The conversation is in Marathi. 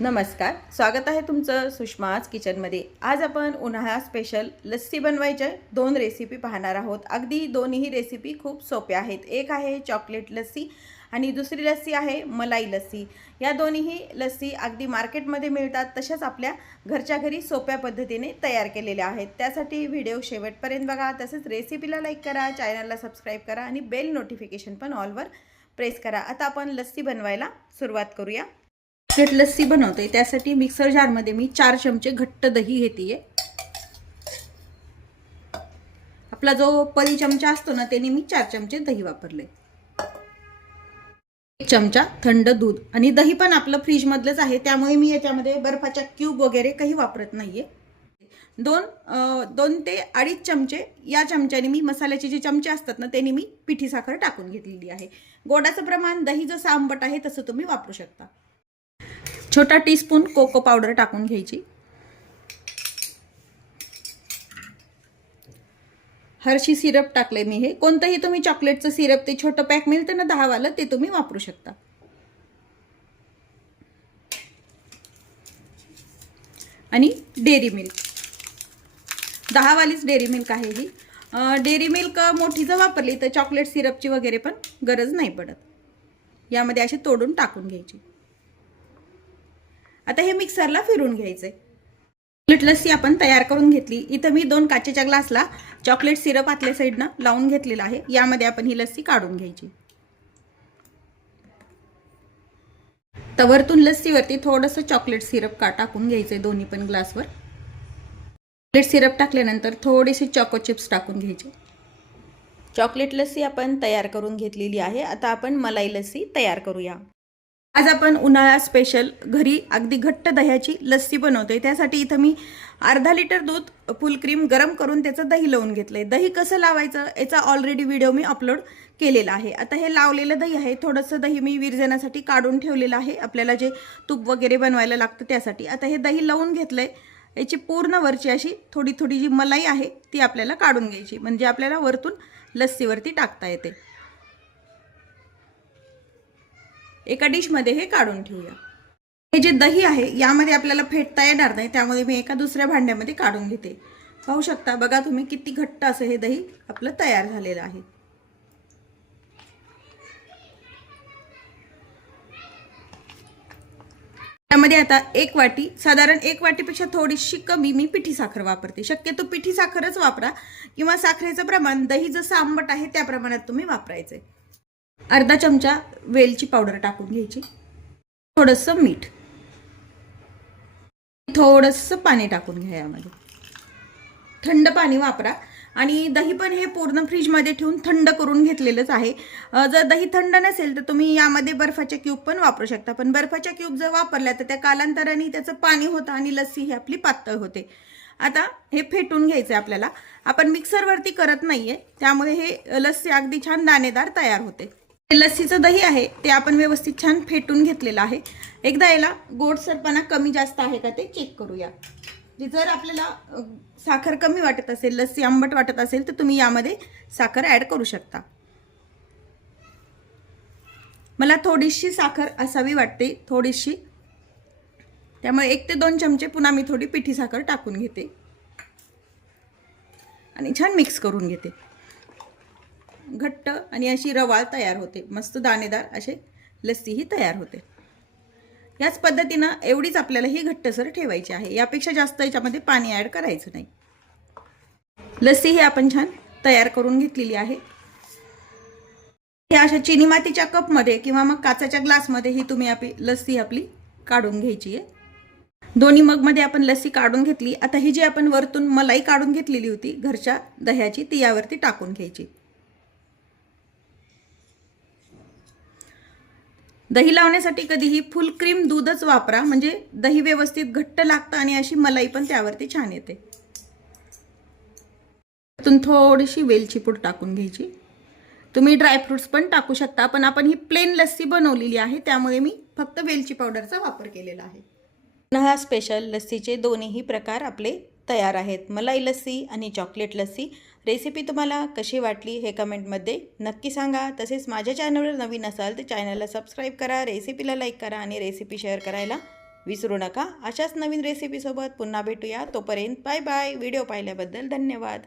नमस्कार, स्वागत आहे तुमचं सुषमाज किचनमध्ये। आज आपण उन्हाळा स्पेशल लस्सी बनवायची दोन रेसिपी पाहणार आहोत। अगदी दोन्ही रेसिपी खूप सोप्या आहेत। एक आहे चॉकलेट लस्सी आणि दुसरी लस्सी आहे मलाई लस्सी। या दोन्ही लस्सी अगदी मार्केटमध्ये मिळतात, तशाच आपल्या घरच्या घरी सोप्या पद्धतीने तयार केलेल्या आहेत। त्यासाठी व्हिडिओ शेवटपर्यंत बघा, तसेच रेसिपीला लाईक करा, चॅनलला सबस्क्राइब करा आणि बेल नोटिफिकेशन पण ऑलवर प्रेस करा। आता आपण लस्सी बनवायला सुरुवात करूया। चॉकलेट लस्सी बनवते त्यासाठी मिक्सर जार मध्ये मी 4 चमचे घट्ट दही घेतेय। आपला जो परी चमचा असतो ना, त्याने मी 4 चमचे दही वापरले। 1 चमचा थंड दूध, आणि दही पण आपलं फ्रीज मधलंच आहे, त्यामुळे मी याच्यामध्ये बर्फाच्या क्यूब वगैरे काही वापरत नाहीये। 2 ते 2.5 चमचे या चमच्याने मी मसाल्याचे जे चमचे असतात ना, त्याने मी पिठी साखर टाकून घेतलेली आहे। गोडाचं प्रमाण दही जसं आंबट आहे तसं तुम्ही वापरू शकता। छोटा टीस्पून कोको पावडर टाकून घ्यायची। हर्षी सिरप टाकले मी, हे कोणतंही तुम्ही चॉकलेटचं सिरप, ते छोटं पॅक मिळतं ना 10 वालं, ते तुम्ही वापरू शकता। आणि डेअरी मिल्क, 10 वालीच डेअरी मिल्क आहे ही। डेअरी मिल्क मोठी जर वापरली तर चॉकलेट सिरपची वगैरे पण गरज नाही पडत। यामध्ये अशी तोडून टाकून घ्यायची। आता हे मिक्सरला फिरून घ्यायचे। चॉकलेट लस्सी आपण तयार करून घेतली। इथं मी 2 काचेच्या ग्लासला चॉकलेट सिरप आतल्या साईडनं लावून घेतलेला आहे। यामध्ये आपण ही लस्सी काढून घ्यायची। तवरतून लस्सीवरती थोडंसं चॉकलेट सिरप टाकून घ्यायचे दोन्ही पण ग्लासवर। चॉकलेट सिरप टाकल्यानंतर थोडेसे चॉको चिप्स टाकून घ्यायचे। चॉकलेट लस्सी आपण तयार करून घेतलेली आहे। आता आपण मलाई लस्सी तयार करूया। आज आपण उन्हाळा स्पेशल घरी अगदी घट्ट दह्याची लस्सी बनवतोय। त्यासाठी इथं मी अर्धा लिटर दूध फुल क्रीम गरम करून त्याचं दही लावून घेतलंय। दही कसं लावायचं याचा ऑलरेडी व्हिडिओ मी अपलोड केलेला आहे। आता हे लावलेलं दही आहे, थोडंसं दही मी विरजण्यासाठी काढून ठेवलेलं आहे, आपल्याला जे तूप वगैरे बनवायला लागतं त्यासाठी। आता हे दही लावून घेतलंय। याची पूर्ण वरची अशी थोडी थोडी जी मलाई आहे ती आपल्याला काढून घ्यायची, म्हणजे आपल्याला वरतून लस्सीवरती टाकता येते। एका डिश मध्ये हे काढून ठेवूया। हे जे दही आहे यामध्ये आपल्याला फेटता येणार नाही, त्यामुळे मी एका दुसऱ्या भांड्यामध्ये काढून घेते। पाहू शकता, बघा तुम्ही किती घट्ट असं हे दही आपलं तयार झालेलं आहे। त्यामध्ये आता 1 वाटी, साधारण 1 वाटीपेक्षा थोडीशी कमी मी पिठी साखर वापरते। शक्यतो पिठी साखरच वापरा, किंवा साखरेचं प्रमाण दही जसं आंबट आहे त्या प्रमाणात तुम्ही वापरायचे। अर्धा चमचा वेलची पावडर टाकून घ्यायची। थोडंसं मीठ, थोडंसं पाणी टाकून घ्या। यामध्ये थंड पाणी वापरा, आणि दही पण हे पूर्ण फ्रीज मध्ये ठेवून थंड करून घेतलेलंच आहे। जर दही थंड नसेल तर तुम्ही यामध्ये बर्फाच्या क्यूब पण वापरू शकता, पण बर्फाच्या क्यूब जर वापरल्या तर त्या कालांतराने त्याचं पाणी होतं आणि लस्सी ही आपली पातळ होते। आता हे फेटून घ्यायचं आपल्याला। आपण मिक्सरवरती करत नाहीये, त्यामुळे हे लस्सी अगदी छान दाणेदार तयार होते। लस्सीचं दही आहे ते आपण व्यवस्थित छान फेटून घेतलेलं आहे। एकदा याला गोडसरपणा कमी जास्त आहे का ते चेक करूया। जर आपल्याला साखर कमी वाटत असेल, लस्सी आंबट वाटत असेल, तर तुम्ही यामध्ये साखर ऍड करू शकता। मला थोडीशी साखर असावी वाटते, थोडीशी, त्यामुळे 1 ते 2 चमचे पुन्हा मी थोडी पिठी साखर टाकून घेते आणि छान मिक्स करून घेते। घट्ट आणि अशी रवाळ तयार होते, मस्त दाणेदार असे लस्सी ही तयार होते। याच पद्धतीने एवढीच आपल्याला ही घट्टसर ठेवायची आहे, यापेक्षा जास्त याच्यामध्ये पाणी ऍड करायचं नाही। लस्सी ही आपण छान तयार करून घेतलेली आहे। हे अशा चिनी मातीच्या कप मध्ये किंवा मग काचेच्या ग्लास मध्ये ही तुम्ही लस्सी आपली काढून घ्यायची आहे। दोन्ही मग मध्ये आपण लस्सी काढून घेतली। आता ही जी आपण वरतून मलाई काढून घेतलेली होती घरच्या दह्याची, ती यावरती टाकून घ्यायची। दही लावण्यासाठी कधीही फुल क्रीम दूधच वापरा, म्हणजे दही व्यवस्थित घट्ट लागतं आणि अशी मलाई पण त्यावरती छान येते। त्यातून थोडीशी वेलची पूड टाकून घ्यायची। तुम्ही ड्रायफ्रुट्स पण टाकू शकता, पण आपण ही प्लेन लस्सी बनवलेली आहे, त्यामुळे मी फक्त वेलची पावडरचा वापर केलेला आहे। उन्हाळा स्पेशल लस्सीचे दोन्ही प्रकार आपले तयार आहेत, मलाई लस्सी आणि चॉकलेट लस्सी। रेसिपी तुम्हाला कशी वाटली हे कमेंटमध्ये नक्की सांगा। तसेच माझ्या चॅनलवर नवीन असाल तर चॅनलला सबस्क्राइब करा, रेसिपीला लाईक करा आणि रेसिपी शेअर करायला विसरू नका. अशाच नवीन रेसिपीसोबत पुन्हा भेटूया. तोपर्यंत बाय बाय. व्हिडिओ पाहिल्याबद्दल धन्यवाद.